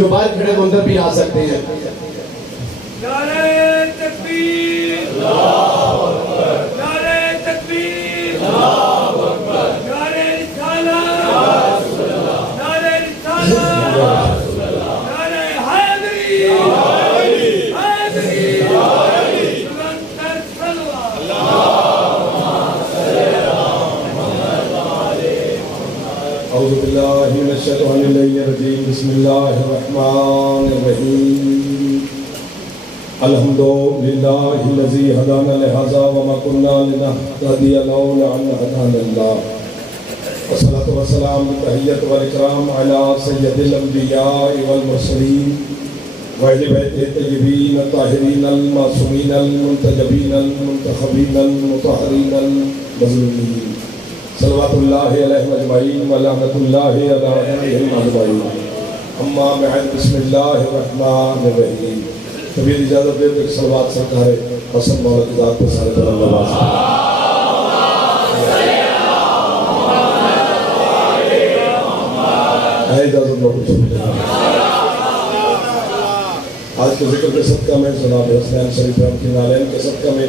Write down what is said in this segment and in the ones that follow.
جو باہر کھڑے وہ اندر بھی آ سکتے ہیں۔ نعرہ تکبیر، اللہ اکبر، نعرہ تکبیر، اللہ اکبر، نعرہ رسالت، نعرہ رسالت، نعرہ حیدری، حیدری، سلطان سلوى، اعوذ باللہ من الشیطان الرجیم، بسم اللہ الرحمن الرحیم۔ الحمد للہ الذی ہدانا لہذا وما كنا لنہتدی لولا ان ہدانا اللہ، والصلاة والسلام بالتحیۃ والاکرام علی سید الانبیاء والمرسلین وأہل بیتہ الطیبین الطاہرین المعصومین المنتجبین المنتخبین المطہرین المظلومین، صلوات اللہ علیہم اجمعین ولعنۃ اللہ علیہم اجمعین۔ اما بعد، بسم اللہ الرحمن الرحیم۔ طبیعت اجازت دے تو ایک صلوات سرکار حسن مولا کی ذات پر سارے پر اللہ واسطہ۔ ہے اجازت لوگ آج کے ذکر کے صدقہ میں جناب حسنین شریف رحمۃ اللہ علیہ کے صدقہ میں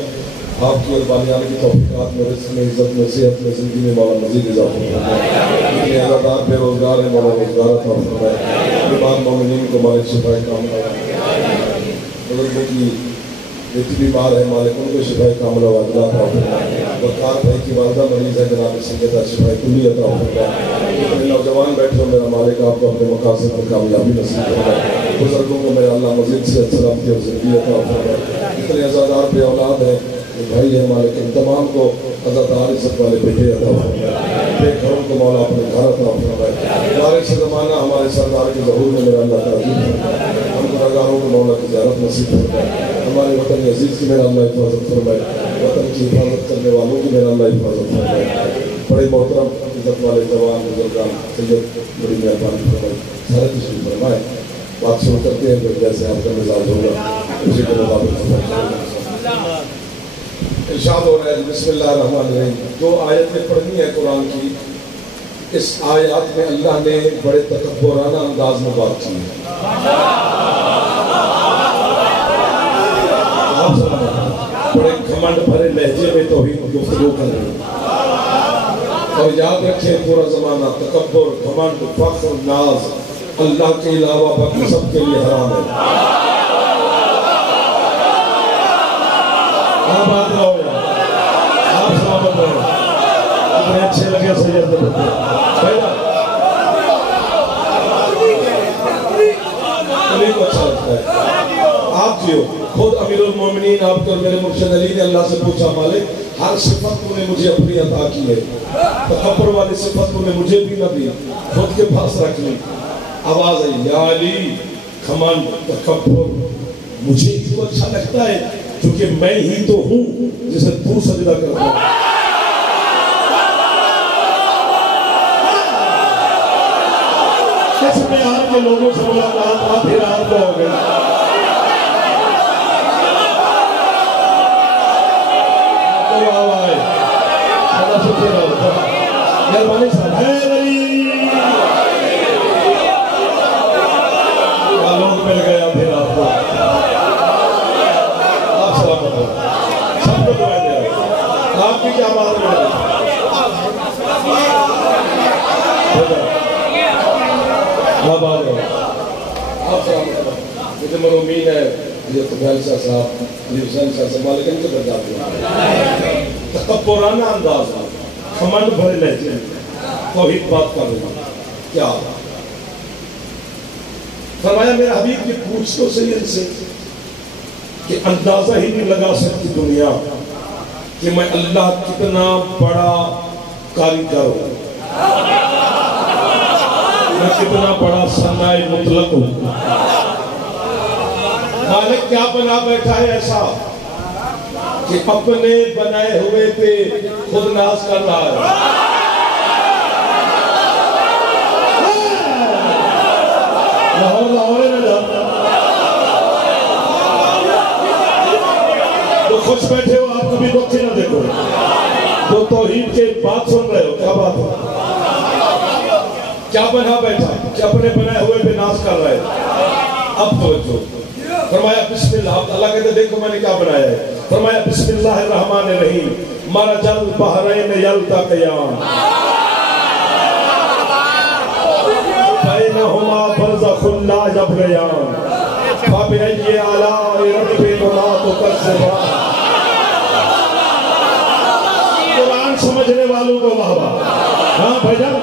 آپ کی اور بانیان کی توفیقات میں، رزق میں، عزت میں، صحت میں، زندگی میں مولا مزید اضافہ فرمائے۔ اتنے عزادار بے روزگار ہیں مولا روزگار عطا فرمائے۔ بیمار مومنین کو مالک شفا کاملہ، بزرگوں کی بیٹی بیمار ہے مالک ان کو شفا کاملہ و عاجلہ عطا فرمائے۔ وقار بھائی کی والدہ مریض ہے جناب سیدہ شفا کلی عطا فرمائے۔ اتنے نوجوان بیٹھے ہو میرا مالک آپ کو اپنے مقاصد میں کامیابی نصیب فرمائے۔ بزرگوں کو میرا اللہ مزید صحت سلامتی اور زندگی عطا فرمائے۔ اتنے عزادار بے اولاد ہیں بھائی ہے مالک ان تمام کو عزادار عزت والے بیٹے عطا فرمائے۔ بے گھروں کو مولا اپنے گھر عطا فرمائے۔ وارث زمانہ ہمارے سردار کے ظہور میں میرا اللہ تعظیم فرمائے۔ ہم گناہگاروں کو مولا کی زیارت نصیب فرمائے۔ ہمارے وطن عزیز کی میرا اللہ حفاظت فرمائے۔ وطن کی حفاظت کرنے والوں کی میرا اللہ حفاظت فرمائے۔ بڑے محترم عزت والے جوان بزرگان سید بڑی مہربانی فرمائے، سارے تشریف فرمائے۔ بات شروع کرتے ہیں پھر جیسے آپ کا مزاج ہوگا اسی کے مطابق ارشاد ہو رہا ہے۔ بسم اللہ الرحمن الرحیم۔ جو آیتیں پڑھنی ہے قرآن کی، اس آیات میں اللہ نے بڑے تکبرانہ انداز میں بات کی ہے۔ آپ سمجھیں بڑے گھمنڈ بھرے لہجے میں توحید گفتگو کر رہے ہیں، اور یاد رکھیں پورا زمانہ تکبر، گھمنڈ، فخر، ناز اللہ کے علاوہ باقی سب کے لیے حرام ہے۔ آپ بات رہو یا آپ سلامت رہو، اپنے اچھے لگے سید دے بھتے انہیں کو اچھا لگتا ہے۔ آپ جیو خود امیر المومنین آپ کو میرے مرشد علی نے اللہ سے پوچھا مالک ہر صفت تو نے مجھے اپنی عطا کی ہے، تکبر والی صفت تو نے مجھے بھی نہ دی، خود کے پاس رکھ لی۔ آواز ہے یا علی گھمنڈ تکبر مجھے ہی تو اچھا لگتا ہے کیونکہ میں ہی تو ہوں جسے تو سجدہ کرتا ہے۔ اس میں آپ کے لوگوں سے ملاقات آپ پھر آپ کو ہو گئی۔ تو آوائے سادہ شکر ہے مہربانی صاحب ہے لوگ مل گیا پھر آپ کو۔ آپ سلامت ہو، سب کو دعائیں دے رہا آپ کی کیا بات ہے؟ آپ آ رہے ہو، آپ سلامت ہو۔ مجھے مرحومین ہے یہ طفیل شاہ صاحب، علی حسین شاہ صاحب مالک ان کو برداشت ہوا تکبرانہ انداز ہے، گھمنڈ بھرے لہجے توحید بات کر رہا کیا فرمایا میرے حبیب کی پوچھ تو صحیح ان سے کہ اندازہ ہی نہیں لگا سکتی دنیا کہ میں اللہ کتنا بڑا کاریگر ہوں، میں کتنا بڑا صنع مطلق ہوں۔ مالک کیا بنا بیٹھا ہے ایسا کہ اپنے بنائے ہوئے پہ خود ناز کر رہا ہے۔ لاہور نہ جاتا تو خوش بیٹھے ہو آپ کبھی دکھ نہ دیکھو، تو توحید کے بات سن رہے ہو کیا بات ہے؟ کیا بنا بیٹھا کہ اپنے بنائے ہوئے پہ ناز کر رہے اب توجہ فرمایا بسم اللہ. اللہ کہتے دیکھو میں نے کیا بنایا ہے. فرمایا بسم اللہ الرحمن الرحیم مرج البحرین یلتقیان بینہما برزخ لا یبغیان فبأی آلاء ربکما تکذبان. قرآن سمجھنے والوں کو واہ واہ. ہاں بھائی جان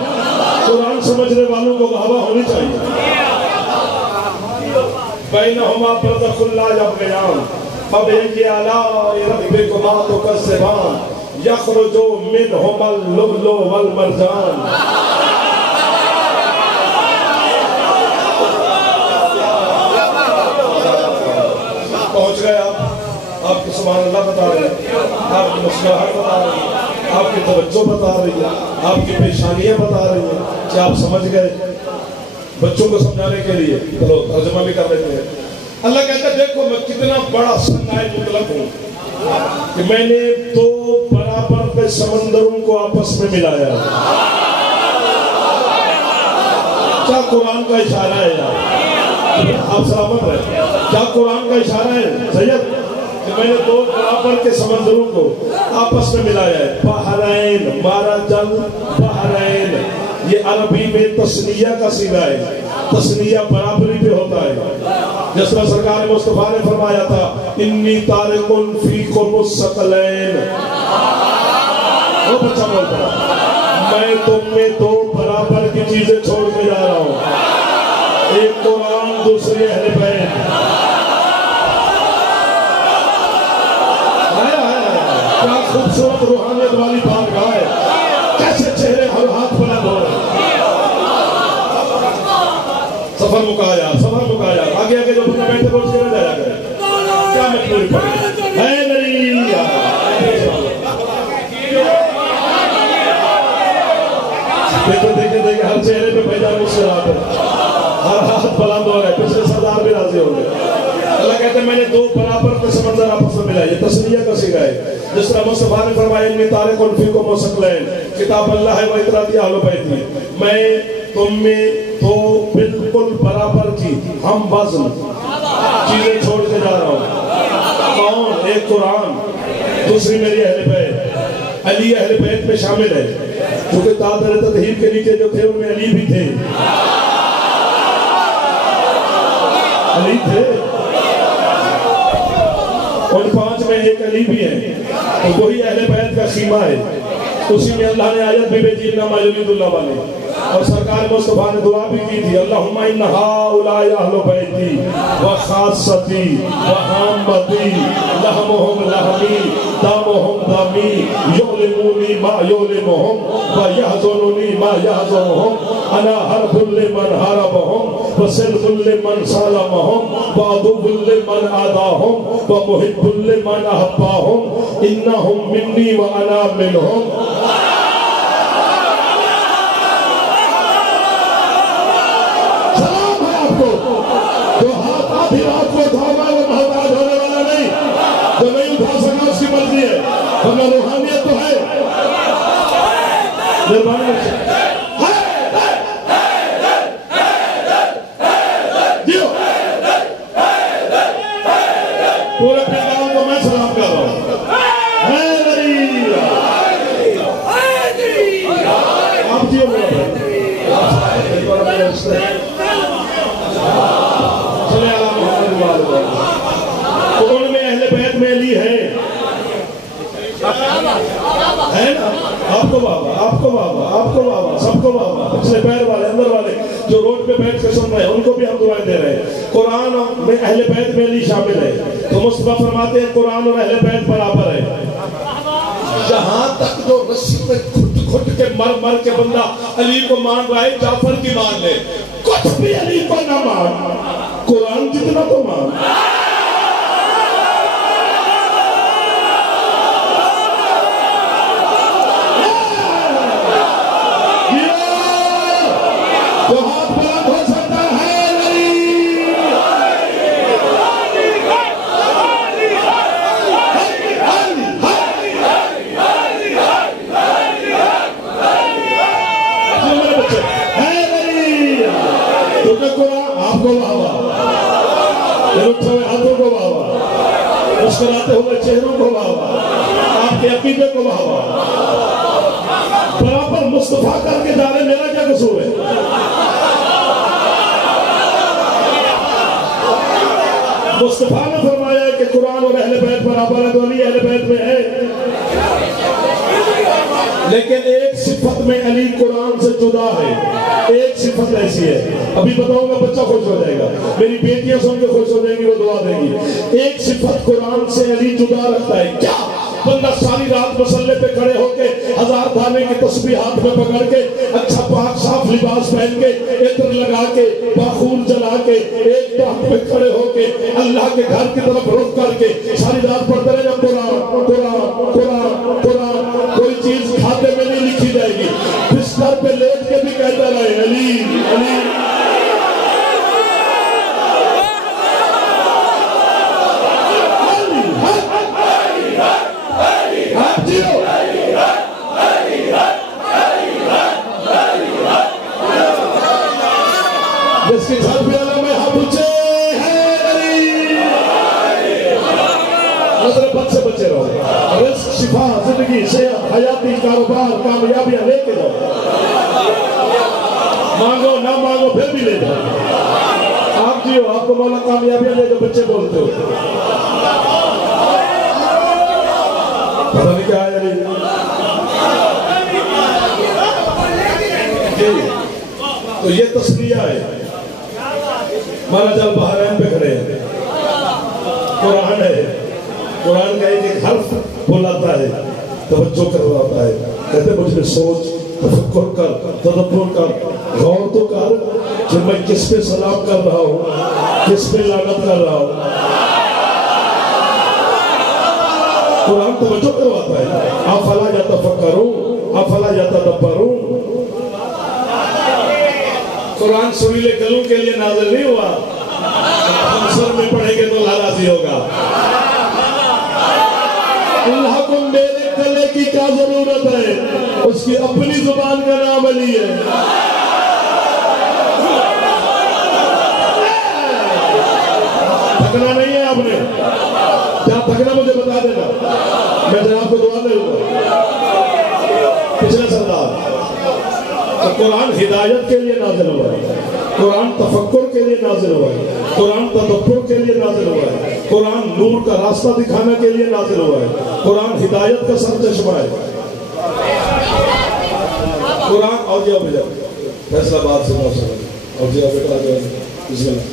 قرآن سمجھنے والوں کو واہ واہ ہونی چاہیے. بینہما برزخ لا یبغیان فبأی آلاء ربکما تکذبان یخرج منہما اللؤلؤ والمرجان. پہنچ گئے آپ کی سبحان اللہ بتا رہے ہیں, آپ کی مسکراہٹ بتا رہی ہے, آپ کی توجہ بتا رہی ہے, آپ کی پیشانیاں بتا رہی ہیں کہ آپ سمجھ گئے. بچوں کو سمجھانے کے لیے چلو ترجمہ بھی کر لیتے ہیں. اللہ کہتا ہے دیکھو میں کتنا بڑا صنائع مطلق ہوں کہ میں نے دو برابر کے سمندروں کو آپس میں ملایا. کیا قرآن کا اشارہ ہے یار؟ آپ سلامت رہے. کیا قرآن کا اشارہ ہے سید کہ میں نے دو برابر کے سمندروں کو آپس میں ملایا ہے. بحرین مرج البحرین یہ عربی میں تثنیہ کا صیغہ ہے. تثنیہ برابری پہ ہوتا ہے. جس طرح سرکار مصطفیٰ نے فرمایا تھا انی تارک فیکم الثقلین. وہ بچہ بولتا ہے میں تم میں دو برابر کی چیزیں چھوڑ کے جا رہا ہوں, ایک قرآن دوسری اہل بیت. کیا خوبصورت روحانیت والی بات کہا ہے. کیسے چہرے ہر ہاتھ بلند ہو رہے ہیں. سفر مکایا سفر مکایا آگے آگے جو بندہ بیٹھے بول کے نہ جایا کرے. کیا مجبوری پڑی ہے نہیں. دیکھو دیکھے دیکھے ہر چہرے پہ بھیجا مسکراہٹ ہے, ہر ہاتھ بلند ہو رہا ہے, پچھلے سردار بھی راضی ہو گئے. اللہ کہتے ہیں میں نے دو برابر کے سمندر آپس میں ملایا. یہ تسلیہ کا صیغہ ہے. جس طرح مصطفیٰ نے فرمایا انی تارک فیکم الثقلین کتاب اللہ ہے و اطاعت اہل بیت. میں تم میں دو بالکل برابر کی ہم وزن چیزیں چھوڑ کے جا رہا ہوں. کون؟ ایک قرآن, دوسری میری اہل بیت. علی اہل بیت میں شامل ہے کیونکہ تادر تطہیر کے نیچے جو تھے ان میں علی بھی تھے. علی تھے اور پانچ میں ایک علی بھی ہے تو وہی اہل بیت کا خیمہ ہے. اسی میں اللہ نے آیت بھی بھیجی انما یرید اللہ والے, اور سرکار مصطفیٰ نے دعا بھی کی تھی اللہم ان ہؤلاء اہل بیتی وخاصتی وحامتی لحمہم لحمی دمہم دمی یعلمونی ما یعلمہم ویحزنونی ما یحزنہم انا حرب لمن حربہم وسلم لمن سالمہم وعدو لمن عاداہم ومحب لمن احباہم انہم منی وانا منہم. جو ہاتھ آدھی رات کو اٹھاؤں گا وہ محتاج ہونے والا نہیں, جو نہیں اٹھا سکا اس کی مرضی ہے, ورنہ روحانیت تو ہے. پورے پیغام کو میں سلام کر رہا ہوں. آپ جیو انہوں میں اہل بیت میں علی ہے نا. آپ کو بابا آپ کو بابا آپ کو بابا سب کو بابا, پچھلے پیر والے اندر والے جو روڈ پہ بیٹھ کے سن رہے ہیں ان کو بھی ہم دعائیں دے رہے ہیں. قرآن میں اہل بیت میں علی شامل ہے تو مصطفیٰ فرماتے ہیں قرآن اور اہل بیت برابر ہے. جہاں تک جو رسی میں گھٹ کے مر کے بندہ علی کو مان رہا ہے جعفر کی مان لے, کچھ بھی علی کو نہ مان, قرآن جتنا تو مان. تو ہاتھ بلند ہو سکتا ہے کیونکہ قرآن آپ کو اٹھے ہوئے ہاتھوں کو واہ واہ، مسکراتے ہوئے چہروں کو واہ واہ، آپ کے عقیدے کو واہ واہ۔ برابر مصطفیٰ کر کے جا رہے، میرا کیا قصور ہے؟ مصطفیٰ نے فرمایا ہے کہ قرآن اور اہل بیت برابر ہے، تو علی اہل بیت میں ہے، لیکن ایک صفت میں علی قرآن سے جدا ہے، ایک صفت ایسی ہے، ابھی بتاؤں گا بچہ خوش ہو جائے گا، میری بیٹیاں سن کے خوش ہو جائیں گی، وہ دعا دیں گی۔ ایک صفت قرآن سے علی جدا رکھتا ہے، کیا؟ بندہ ساری رات مسلے پہ کھڑے ہو کے 1000 دانے کی تسبیح ہاتھ میں پکڑ کے، اچھا پاک صاف لباس پہن کے، عطر لگا کے، باخور جلا کے، ایک ٹانگ پہ کھڑے ہو کے، اللہ کے گھر کی طرف رخ کر کے ساری رات پڑھتے رہے، جب قرآن قرآن قرآن قرآن، کوئی چیز کھاتے میں نہیں لکھی جائے گی، بستر پہ لیٹ کے بھی کہتا رہے علی علی۔ جس کی چھت پہ علم ہے ہم اونچے ہیں علی، نظر بد سے بچے رہو، رزق شفا زندگی صحت حیاتی کاروبار کامیابیاں لے کے جاؤ، مانگو نہ مانگو پھر بھی لے جاؤ، آپ جیو، آپ کو مولا کامیابیاں لے جو بچے بولتے ہو، پتہ نہیں کیا ہے علی تو یہ تصریح ہے۔ مانا جل بحرین پہ کھڑے ہیں، قرآن ہے، قرآن کا ایک حرف بلاتا ہے، توجہ کرواتا ہے، کہتے مجھ میں سوچ تفکر کر تدبر کر غور تو کر کہ میں کس پہ سلام کر رہا ہوں، کس پہ لعنت کر رہا ہوں۔ قرآن توجہ کرواتا ہے، افلا یتفکرون افلا یتدبرون۔ قرآن سریلے گلوں کے لیے نازل نہیں ہوا، ہم سر میں پڑھیں گے تو اللہ راضی ہوگا۔ اللہ کو میرے گلے کی کیا ضرورت ہے، اس کی اپنی زبان کا نام علی ہے۔ تھکنا نہیں ہے آپ نے، کیا تھکنا مجھے بتا دینا، میں جناب کو دعا دے گا۔ پچھلے سردار تو قرآن ہدایت کے لیے نازل ہوا ہے، قرآن تفکر کے لیے نازل ہوا ہے، قرآن تدبر کے لیے نازل ہوا ہے، قرآن نور کا راستہ دکھانے کے لیے نازل ہوا ہے، قرآن ہدایت کا سرچشمہ ہے۔ قرآن اور جاؤ بھیجا فیصلہ باد سے موسم اور جاؤ بیٹا جو بسم اللہ۔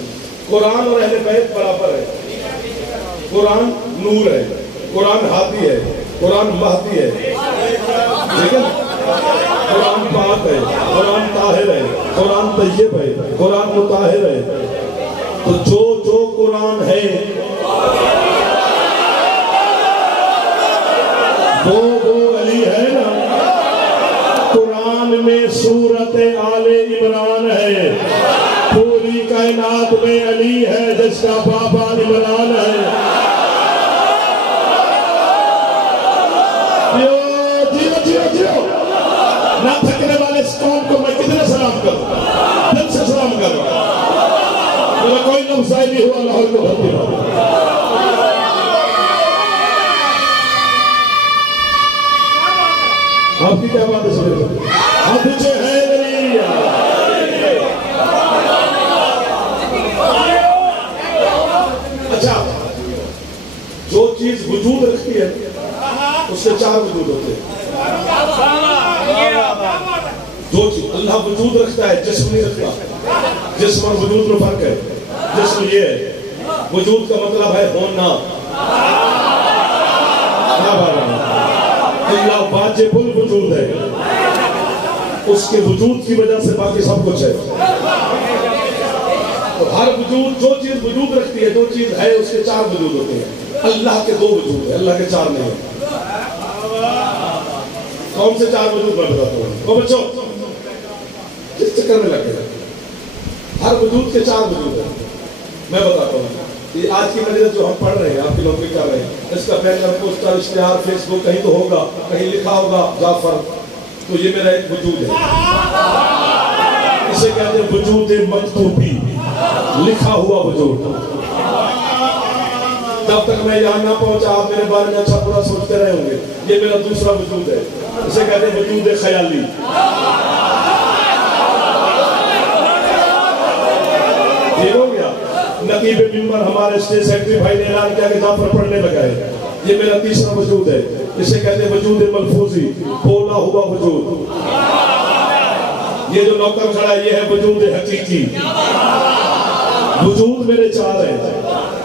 قرآن اور اہل بیت برابر ہے، قرآن نور ہے، قرآن ہادی ہے، قرآن مہدی ہے، لیکن قرآن پاک ہے، قرآن طاہر ہے، قرآن طیب ہے، قرآن مطہر ہے۔ تو جو قرآن ہے وہ علی ہے نا۔ قرآن میں سورت آل عمران ہے، پوری کائنات میں علی ہے جس کا باپ آل عمران ہے۔ نہ تھکنے والے اس قوم کو میں کتنے سلام کروں، دل سے سلام کروں، میرا کوئی لفظ ضائع نہیں ہوا، لاہور کو بھرتی ہوا۔ آپ کی کیا بات ہے سمجھے؟ آپ مجھے ہے علی۔ اچھا، جو چیز وجود رکھتی ہے اس سے 4 وجود ہوتے ہیں۔ جو چیز اللہ وجود رکھتا ہے، جسم نہیں رکھتا، جسم اور وجود میں فرق ہے۔ جسم یہ ہے، وجود کا مطلب ہے ہونا۔ اللہ واجب الوجود ہے، اس کے وجود کی وجہ سے باقی سب کچھ ہے۔ تو ہر وجود، جو چیز وجود رکھتی ہے، جو چیز ہے، اس کے 4 وجود ہوتے ہیں۔ اللہ کے 2 وجود ہیں، اللہ کے 4 نہیں ہیں۔ کون سے 4 وجود میں بتاتا ہوں؟ وہ بچوں کس چکر میں لگے ہیں؟ ہر وجود کے 4 وجود ہیں، میں بتاتا ہوں۔ یہ آج کی مجلس جو ہم پڑھ رہے ہیں، آپ کی نوکری کر رہے ہیں، اس کا بینر، پوسٹر، اشتہار، فیس بک کہیں تو ہوگا، کہیں لکھا ہوگا جعفر، تو یہ میرا ایک وجود ہے۔ اسے کہتے ہیں وجود مکتوبی، لکھا ہوا وجود۔ جب تک میں یہاں نہ پہنچا آپ میرے بارے میں اچھا برا سوچتے رہے ہوں گے. یہ میرا دوسرا وجود ہے, اسے کہتے ہیں وجود خیالی. ٹھیک ہو گیا. نقیب ممبر ہمارے اسٹیٹ سیکرٹری بھائی نے اعلان کیا کہ جعفر پڑھنے لگا ہے. یہ میرا تیسرا وجود ہے, اسے کہتے ہیں وجود ملفوظی, بولا ہوا وجود. یہ جو نوکر کھڑا ہے یہ ہے وجود حقیقی. وجود میرے 4 ہیں,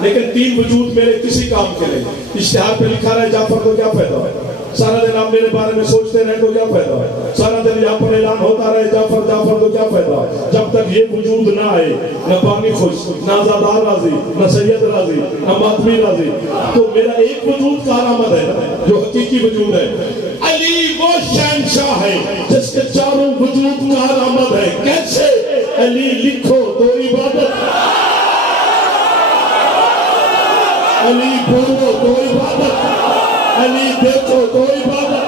لیکن 3 وجود میرے کسی کام کے نہیں. اشتہار پہ لکھا رہا ہے جعفر کو کیا فائدہ ہے, سارا دن آپ میرے بارے میں سوچتے رہیں تو کیا فائدہ ہے, سارا دن یہاں پر اعلان ہوتا رہے جعفر جعفر تو کیا فائدہ ہے. جب تک یہ وجود نہ آئے, نہ بانی خوش, نہ زادار راضی, نہ سید راضی, نہ ماتمی راضی, تو میرا ایک وجود کارآمد ہے جو حقیقی وجود ہے. علی وہ شہنشاہ ہے جس کے چاروں وجود کارآمد ہے. کیسے؟ علی لکھو تو عبادت, علی بولو تو عبادت, علی دیکھو تو عبادت.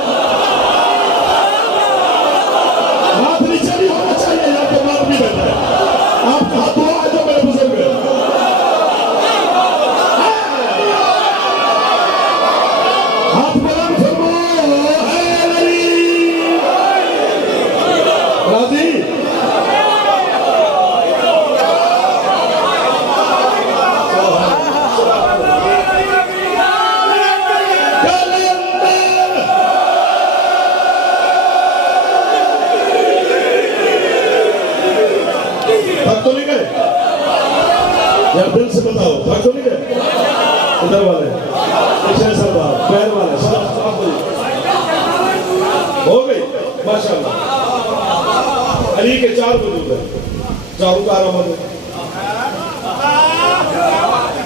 ہاتھ نیچے نہیں ہونا چاہیے, یہاں پہ بات بھی بیٹھا ہے. آپ کا ہاتھ دعا ہے جو میرے بزرگ ہے. ہاتھ بلند فرماؤ, ہے علی راضی. تو نہیں گئے یار, دل سے بتاؤ تھک تو نہیں گئے. ادھر والے پیچھے سردار پیر والے سب ہو گئی ماشاءاللہ. علی کے 4 وجود ہیں, چاروں کا آرامت ہے.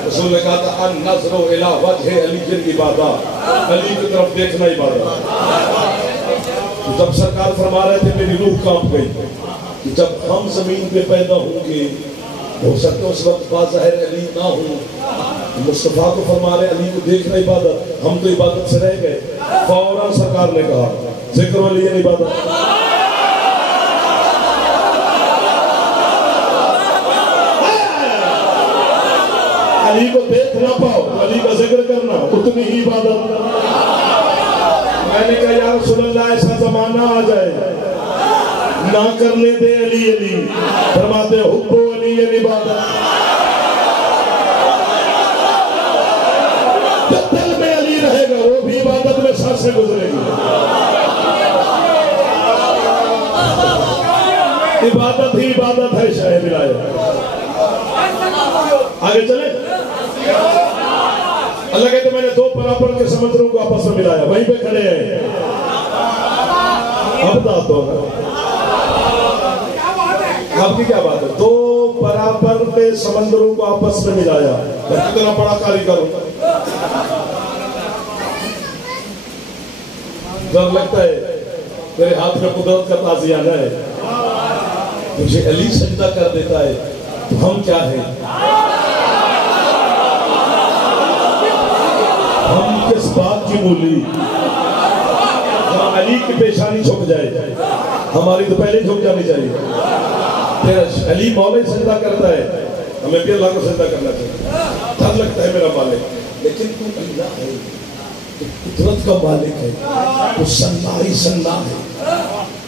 رسول نے کہا تھا النظر الی وجہ علی جن عبادت, علی کی طرف دیکھنا عبادت. جب سرکار فرما رہے تھے میری روح کانپ گئی. جب ہم زمین پہ پیدا ہوں گے ہو سکتا ہے اس وقت باظاہر علی نہ ہوں. مصطفیٰ کو فرما رہے علی کو دیکھنا عبادت, ہم تو عبادت سے رہ گئے. فوراً سرکار نے کہا ذکر علی عبادت. علی کو دیکھ نہ پاؤ, علی کا ذکر کرنا اتنی ہی عبادت. میں نے کہا یا رسول اللہ ایسا زمانہ آ جائے نہ کرنے دے علی علی, فرماتے حب علی عبادت. جب دل میں علی رہے گا وہ بھی عبادت میں سر سے گزرے گی. عبادت ہی عبادت ہے شاہ ولایت. آگے چلیں. اللہ کہتے میں نے 2 برابر کے سمندروں کو آپس میں ملایا, وہیں پہ کھڑے ہیں. اب بات ہوگا آپ کی کیا بات ہے. 2 برابر کے سمندروں کو آپس میں ملایا. میں کتنا بڑا کاریگر ہوں. ڈر لگتا ہے میرے ہاتھ میں قدرت کا تازیانہ ہے, مجھے علی سجدہ کر دیتا ہے تو ہم کیا ہیں, ہم کس بات کی مولی. علی کی پیشانی جھک جائے, ہماری تو پہلے جھک جانی چاہیے. علی مولا سجدہ کرتا ہے, ہمیں بھی اللہ کو سجدہ کرنا چاہیے. ڈر لگتا ہے میرا مالک, لیکن تو اللہ ہے, تو قدرت کا مالک ہے, تو سنائی سنا ہے.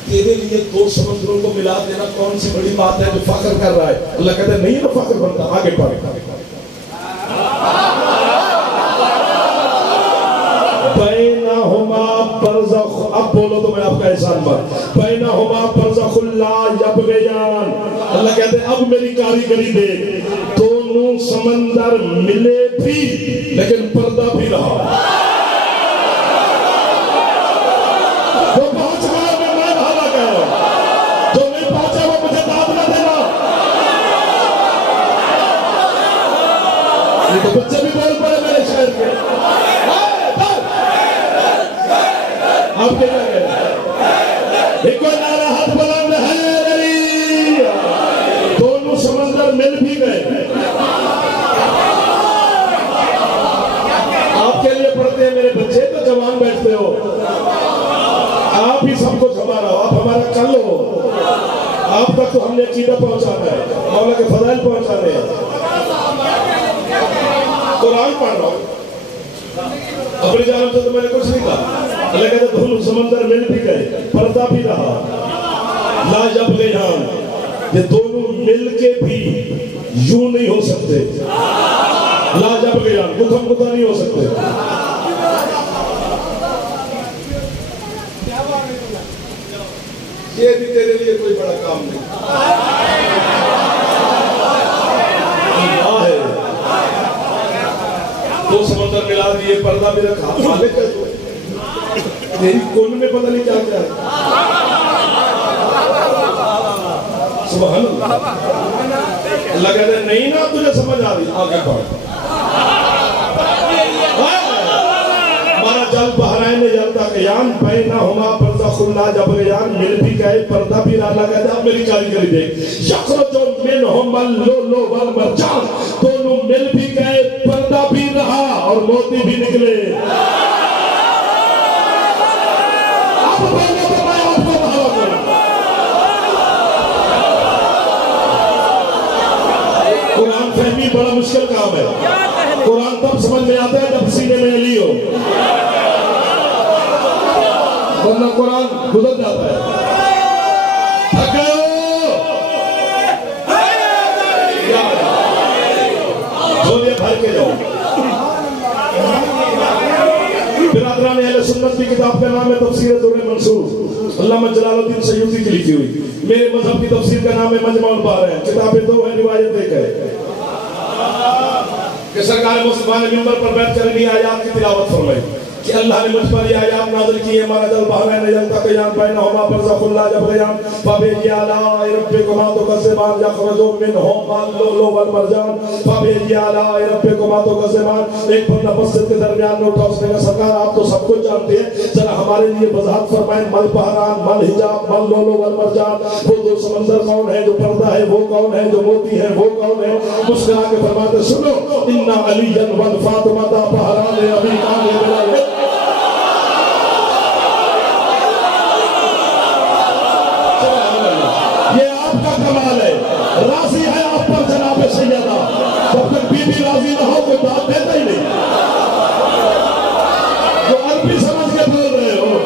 تیرے لیے 2 سمندروں کو ملا دینا کون سی بڑی بات ہے جو فخر کر رہا ہے. اللہ کہتا ہے نہیں تو فخر بنتا. آگے پڑھے بینہما برزخ. اب بولو تو میں آپ کا احسان بات. بینہما برزخ لا یبغیان. اللہ کہتے ہیں اب میری کاریگری دیکھ, دونوں سمندر ملے بھی لیکن پردہ بھی رہا. جو پہنچ گیا میں بھالا گیا, جو نہیں پہنچا وہ مجھے داد نہ دینا. یہ تو بچے بھی بول پڑے میرے شہر کے. آپ کے لئے ایک کوئی نعرہ ہاتھ بلند ہے علی. دونوں سمندر مل بھی گئے. آپ کے لیے پڑھتے ہیں میرے بچے, تو جوان بیٹھتے ہو, آپ ہی سب کو ہمارا, آپ ہمارا کل ہو. آپ تک تو ہم نے عقیدہ پہنچانا ہے, مولا کے فضائل پہنچانے ہیں. قرآن پڑھ رہا ہوں, اپنی جانب سے تو میں نے کچھ نہیں کہا. اللہ کہتے دھن سمندر مل بھی گئے, پردہ بھی رہا. لا یبغیان, یہ دونوں مل کے بھی یوں نہیں ہو سکتے. لا یبغیان, گتھم گتھا نہیں ہو سکتے. یہ بھی تیرے لیے کوئی بڑا کام نہیں. دو سمندر ملا دیے, پردہ بھی رکھا. مالک ہے تو تیری کون میں پتہ نہیں کیا کیا ہے. سبحان اللہ. اللہ کہتے ہیں نہیں نا تجھے سمجھ آ رہی, آگے پڑھ. ہمارا جل بحرین یلتقیان بینہما برزخ لا یبغیان, مل بھی گئے پردہ بھی رہا. اللہ کہتے ہیں اب میری کاریگری دیکھ. یخرج منہما اللؤلؤ والمرجان, دونوں مل بھی گئے, پردہ بھی رہا اور موتی بھی نکلے. قرآن فہمی بڑا مشکل کام ہے. قرآن تب سمجھ میں آتا ہے جب سینے میں علی ہو, ورنہ قرآن گزر جاتا ہے. جھولیے بھر کے جاؤ. برادران اہل سنت کی کتاب کا نام ہے تفسیر در منصور, علامہ جلال الدین سیوطی کی لکھی ہوئی. میرے مذہب کی تفسیر کا نام ہے مجمع البحرین. کتابیں دو ہیں, روایت ایک ہے کہ سرکار مصطفیٰ نے منبر پر بیٹھ کر انہی آیات کی تلاوت فرمائی کہ اللہ نے مجھ پر یہ آیات نازل کی ہے. ہمارا جل بحرین یلتقیان بینہما برزخ لا یبغیان فبأی آلاء ربکما تکذبان یخرج منہما اللؤلؤ والمرجان فبأی آلاء ربکما تکذبان. ایک بندہ مسجد کے درمیان میں اٹھا, اس نے کہا سرکار آپ تو سب کچھ جانتے ہیں, ذرا ہمارے لیے وضاحت فرمائیں. مل بحران, مل حجاب, مل لؤلؤ والمرجان, وہ دو سمندر کون ہے, جو پردہ ہے وہ کون ہے, جو موتی ہے وہ کون ہے. مسکرا کے فرماتے سنو, ان علی والفاطمہ بحران ابی کان بلا. کمال ہے, راضی ہے آپ پر جناب سیدہ. جب تک بی بی راضی نہ ہو کوئی داد دیتا ہی نہیں. جو عربی سمجھ کے بول رہے ہو,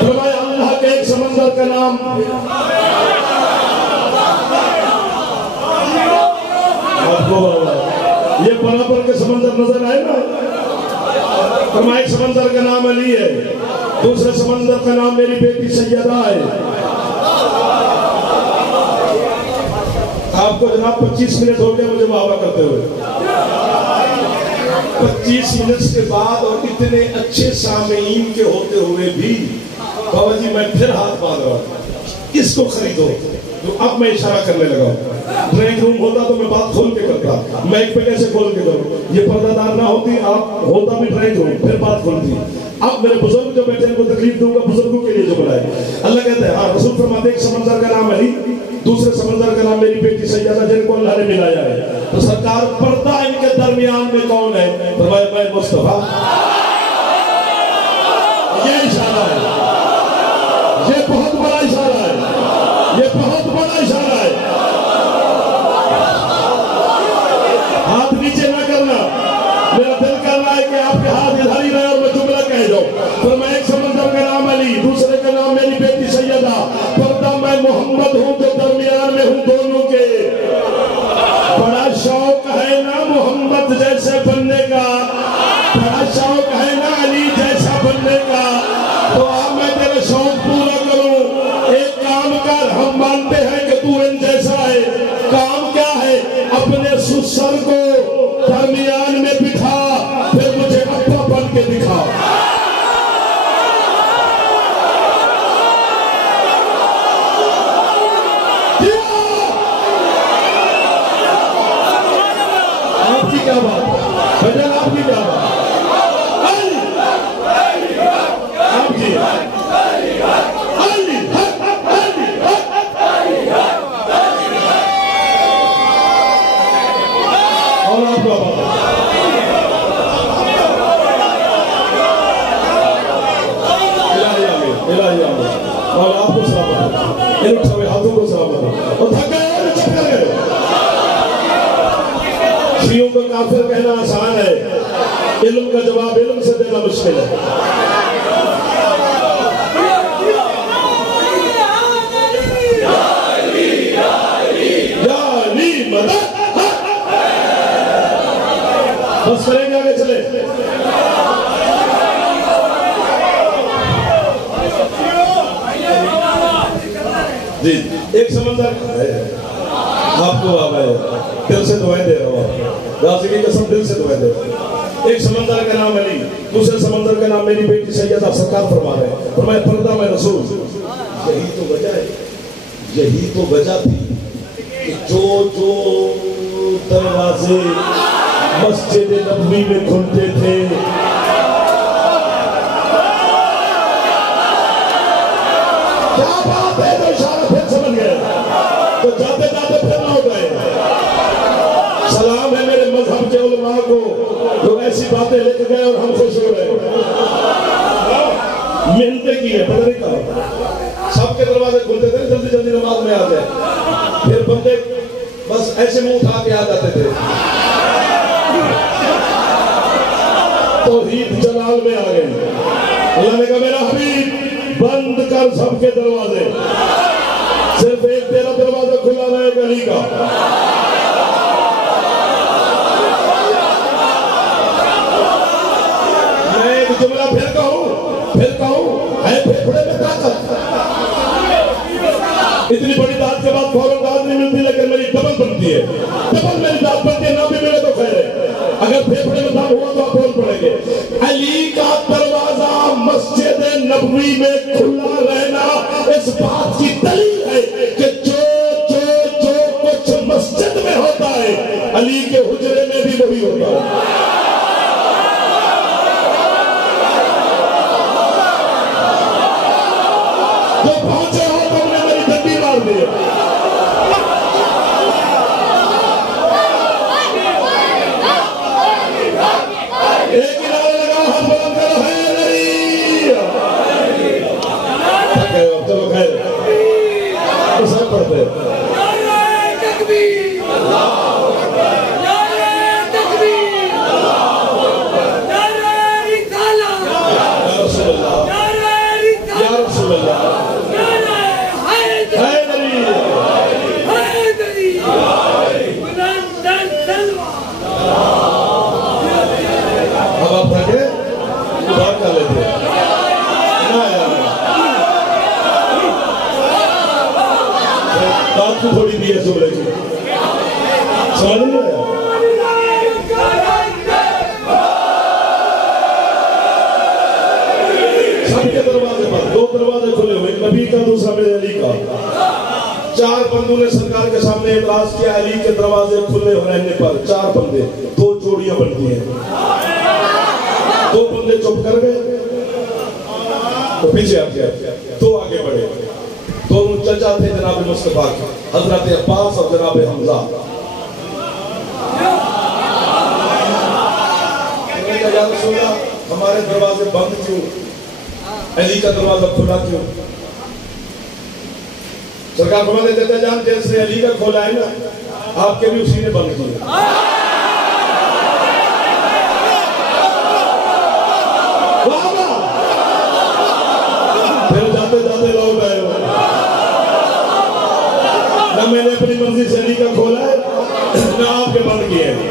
فرمایا اللہ کے ایک سمندر کا نام یہ برابر کے سمندر نظر آئے نا. فرمایا ایک سمندر کا نام علی ہے, دوسرے سمندر کا نام میری بیٹی سیدہ ہے. آپ کو جناب 25 منٹ ہو گئے مجھے محاورہ کرتے ہوئے. 25 منٹ کے بعد اور اتنے اچھے سامعین کے ہوتے ہوئے بھی بابا جی میں پھر ہاتھ باندھ رہا ہوں, اس کو خریدو. جو اب میں اشارہ کرنے لگا ہوں, ڈرائنگ روم ہوتا تو میں بات کھول کے کرتا, میں ایک پہ کیسے کھول کے کروں. یہ پردہ دار نہ ہوتی, آپ ہوتا بھی ڈرائنگ روم, پھر بات کھولتی. اب میرے بزرگ جو بیٹھے ان کو تکلیف دوں گا, بزرگوں کے لیے جو بلائے. اللہ کہتے ہیں, ہاں رسول فرماتے ہیں ایک سمندر کا نام علی, دوسرے سمندر کا نام میری بیٹی سیدہ جن کو اللہ نے ملایا ہے. تو سرکار پردہ ان کے درمیان میں کون ہے؟ فرمایا میں مصطفیٰ. یہ اشارہ ہے, یہ بہت بڑا اشارہ ہے, یہ بہت بڑا اشارہ ہے. ہاتھ نیچے نہ کرنا, میرا دل کر رہا ہے کہ آپ کے ہاتھ ادھر ہی رہے اور میں جملہ کہہ جاؤں. فرمایا ایک سمندر کا نام علی, دوسرے کا نام میری بیٹی سیدہ. پردہ میں محمد ہوں جو درمیان میں ہوں دونوں کے. بڑا شوق ہے نا محمد جیسے بننے کا, بڑا شوق ہے نا علی جیسا بننے کا. تو اب میں تیرے شوق پورا کروں. ایک کام کر, ہم مانتے ہیں کہ تو ان جیسا ہے. کام کیا ہے؟ اپنے سر کو درمیان میں بٹھا, پھر مجھے ابا بن کے دکھا. آپ کی کیا بات بجن, آپ کی کیا بات, آپ کی اور آپ کا بات. الہی آمین. اور آپ کو سلامت ہے, ان سب ہاتھوں کو سلامت ہے. اور تھک گئے اور چکر گئے. شیعوں کو کافر کہنا آسان ہے، علم کا جواب علم سے دینا مشکل ہے۔ یا علی مدد، بس کریں گے آگے چلے۔ جی ایک سمندر ہے، آپ کو دل سے دعائیں دے رہا ہوں، غازی کی قسم دل سے دعائیں دے رہا ہوں۔ ایک سمندر کا نام علی، دوسرے سمندر کا نام میری بیٹی سیدہ سرکار فرما رہے ہیں، فرمایا پردہ میں رسول۔ یہی تو وجہ ہے، یہی تو وجہ تھی کہ جو دروازے مسجد نبوی میں کھلتے تھے کیا بات ہے، تو اشارہ پھر سمجھ گئے، تو جاتے جاتے پھر نہ ہو گئے۔ سلام ہے میرے مذہب کے علماء کو جو ایسی باتیں لکھ گئے اور ہم خوش ہو رہے ہیں۔ محنتیں کی ہے، پتہ نہیں کہا سب کے دروازے کھلتے تھے، جلدی جلدی نماز میں آ جائے، پھر بندے بس ایسے منہ اٹھا کے آ جاتے تھے، توحید جلال میں آ گئے۔ اللہ نے کہا میرا حبیب بند کر سب کے دروازے، صرف ایک تیرا دروازہ کھلا رہے گا علی کا۔ میں ایک جملہ پھر کہوں ہے پھیپھڑے میں طاقت۔ اتنی بڑی داد کے بعد فوراً داد نہیں ملتی، لیکن میری ڈبل بنتی ہے، ڈبل میری داد بنتی ہے، نہ بھی ملے تو خیر ہے۔ اگر پھیپھڑے میں داد ہوا تو آپ بول پڑیں گے۔ علی کا دروازہ مسجد نبوی میں کھلا رہنا اس بات کی دلیل ہے کہ جو کچھ مسجد میں ہوتا ہے علی کے حجرے میں بھی وہی ہوتا ہے۔ جو پہنچے ہو تو انہیں میری ڈنڈی مار دی۔ ایک ہی نعرہ لگا، ہم بلند کرو، ہے علی۔ چلو خیر تو سب پڑھتے ہیں۔ نعرہ تکبیر، نعرہ تکبیر، نعرہ رسالت، یا رسول اللہ، نعرہ رسالت، یا رسول اللہ، نعرہ حیدری، حیدری، بلند تلوار۔ اب آپ تھکے بات کر لیتے ہیں۔ بات کو تھوڑی دی ہے سمجھ کی، سمجھ نہیں آیا؟ سب کے دروازے پر دو دروازے کھلے ہوئے، ایک نبی کا دوسرا میرے علی کا۔ چار بندوں نے سرکار کے سامنے اعتراض کیا علی کے دروازے کھلے رہنے پر، چار بندے، دو جوڑیاں بنتی ہیں، دو بندے چپ کر گئے تو پیچھے آ گیا، دو آگے بڑھے، دونوں چچا تھے جناب مصطفیٰ کے، حضرت عباس اور جناب حمزہ۔ یا رسول اللہ ہمارے دروازے بند کیوں، علی کا دروازہ کھلا کیوں؟ سرکار فرماتے چچا جان جیسے علی کا کھولا ہے نا، آپ کے بھی اسی نے بند کیا۔ پھر جاتے جاتے لوگ آئے ہوئے، نہ میں نے اپنی مرضی سے علی کا کھولا ہے نہ آپ کے بند کیے ہیں۔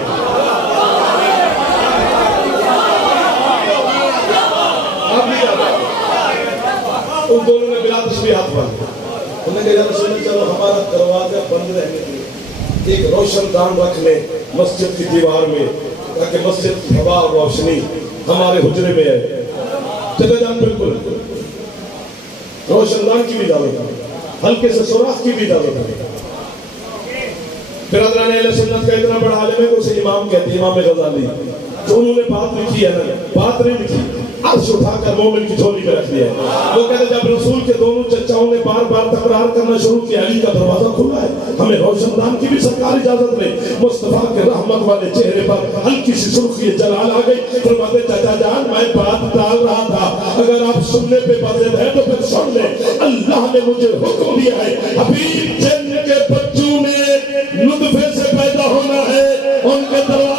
ان دونوں نے بلا تشبیہات بند، انہوں نے کہا یا رسول اللہ چلو ہمارا دروازہ بند رہنے کے ایک روشن دان رکھ لیں مسجد کی دیوار میں، تاکہ مسجد کی ہوا اور روشنی ہمارے حجرے میں ہے۔ چلے جان بالکل روشن دان کی بھی اجازت ہے، ہلکے سے سوراخ کی بھی اجازت ہے۔ برادران اہل سنت کا اتنا بڑا عالم ہے کہ اسے امام کہتے ہیں، امام غزالی، جو انہوں نے بات لکھی ہے نا، بات نہیں لکھی، عرش اٹھا کر مومن کی جھولی میں رکھ دیا ہے۔ وہ کہتے ہیں جب رسول کے دونوں چچاؤں نے بار بار تکرار کرنا شروع کیا علی کا دروازہ کھلا ہے، ہمیں روشن دان کی بھی سرکار اجازت نہیں۔ مصطفیٰ کے رحمت والے چہرے پر ہلکی سی سرخی جلال آ گئی، فرماتے چچا جان میں بات ٹال رہا تھا، اگر آپ سننے پہ بازد ہیں تو پھر سن لیں، اللہ نے مجھے حکم دیا ہے حبیب جن کے بچوں میں نطفے سے پیدا ہونا ہے ان کے دروازے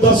10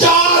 4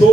2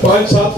5-7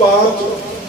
5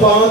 5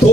2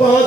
5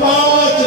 5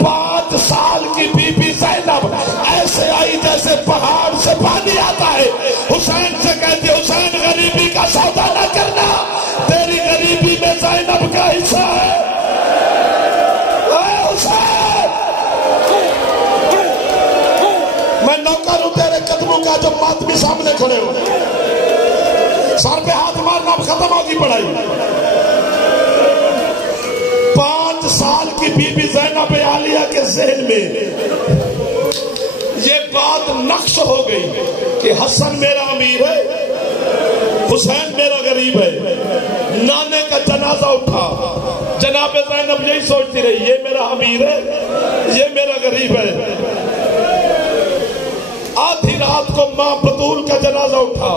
5 سال کی بی بی زینب ایسے آئی جیسے پہاڑ سے پانی آتا ہے، حسین سے کہتی حسین غریبی کا سودا نہ کرنا، تیری غریبی میں زینب کا حصہ ہے۔ اے حسین، میں نوکر ہوں تیرے قدموں کا، جب ماتمی سامنے کھڑے ہو سر پہ ہاتھ مارنا، اب ختم ہوگی پڑھائی۔ 5 سال کی بی بی زینب عالیہ کے ذہن میں یہ بات نقش ہو گئی کہ حسن میرا امیر ہے، حسین میرا غریب ہے۔ نانے کا جنازہ اٹھا، جناب زینب یہی سوچتی رہی، یہ میرا امیر ہے، یہ میرا غریب ہے۔ آدھی رات کو ماں بطول کا جنازہ اٹھا،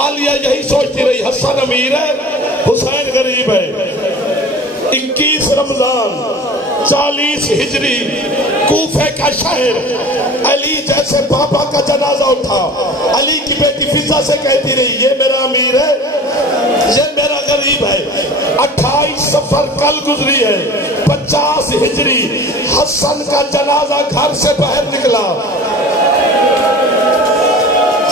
عالیہ یہی سوچتی رہی، حسن امیر ہے، حسین غریب ہے۔ 21 رمضان 40 ہجری، کوفے کا شہر، علی جیسے پاپا کا جنازہ اٹھا، علی کی بیٹی فضا سے کہتی رہی، یہ میرا امیر ہے، یہ میرا غریب ہے۔ 28 صفر کل گزری ہے، 50 ہجری، حسن کا جنازہ گھر سے باہر نکلا۔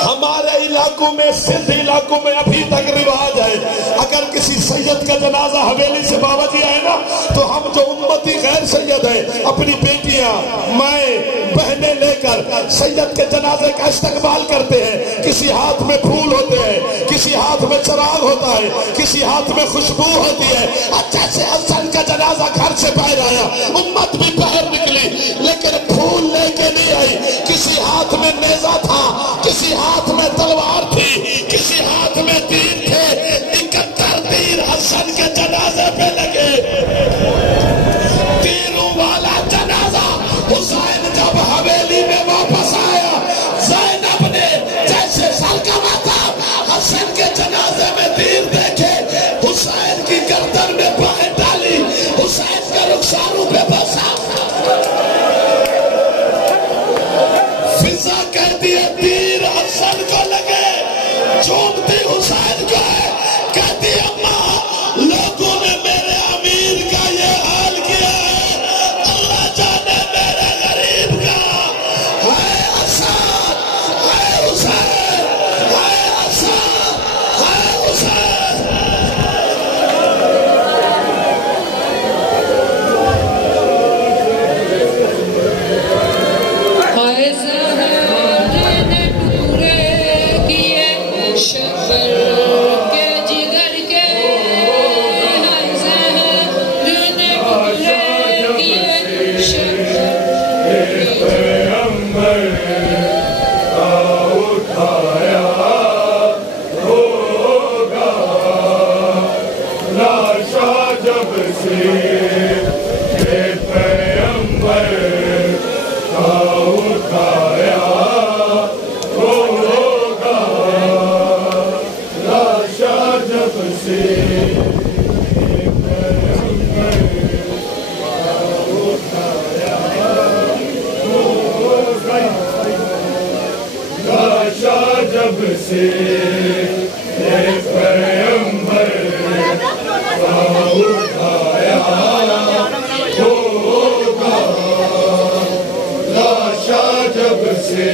ہمارے علاقوں میں، سندھ علاقوں میں ابھی تک رواج ہے، اگر کسی سید کا جنازہ حویلی سے بابا جی آئے نا، تو ہم جو امتی غیر سید ہیں اپنی بیٹیاں، مائیں، بہنیں لے کر سید کے جنازے کا استقبال کرتے ہیں۔ کسی ہاتھ میں پھول ہوتے ہیں، کسی ہاتھ میں چراغ ہوتا ہے، کسی ہاتھ میں خوشبو ہوتی ہے۔ اچھا سے حسن کا جنازہ گھر سے باہر آیا، امت بھی باہر نکلی، لیکن پھول لے کے نہیں آئی۔ کسی ہاتھ میں نیزہ تھا، کسی ہاتھ میں تلوار تھی، کسی ہاتھ میں تیر تھے۔ 71 تیر حسن کے جنازے پہ لگے۔ تیروں والا جنازہ حسین جب حویلی میں واپس آیا، زینب نے جیسے سر کما تھا، حسن کے جنازے میں تیر دیکھے، حسین کی گردن میں باہیں ڈالی، حسین کے رخساروں پہ بسا۔ فضا کہتی ہے تیر حسن کو لگے، چوبتی حسین کو ہے، کہتی اماں لوگوں نے میرے امیر کا یہ حال کیا ہے، اللہ جانے میرے غریب کا۔ ہے حسن، ہے حسین، ہے حسن، ہے حسین۔ جب سے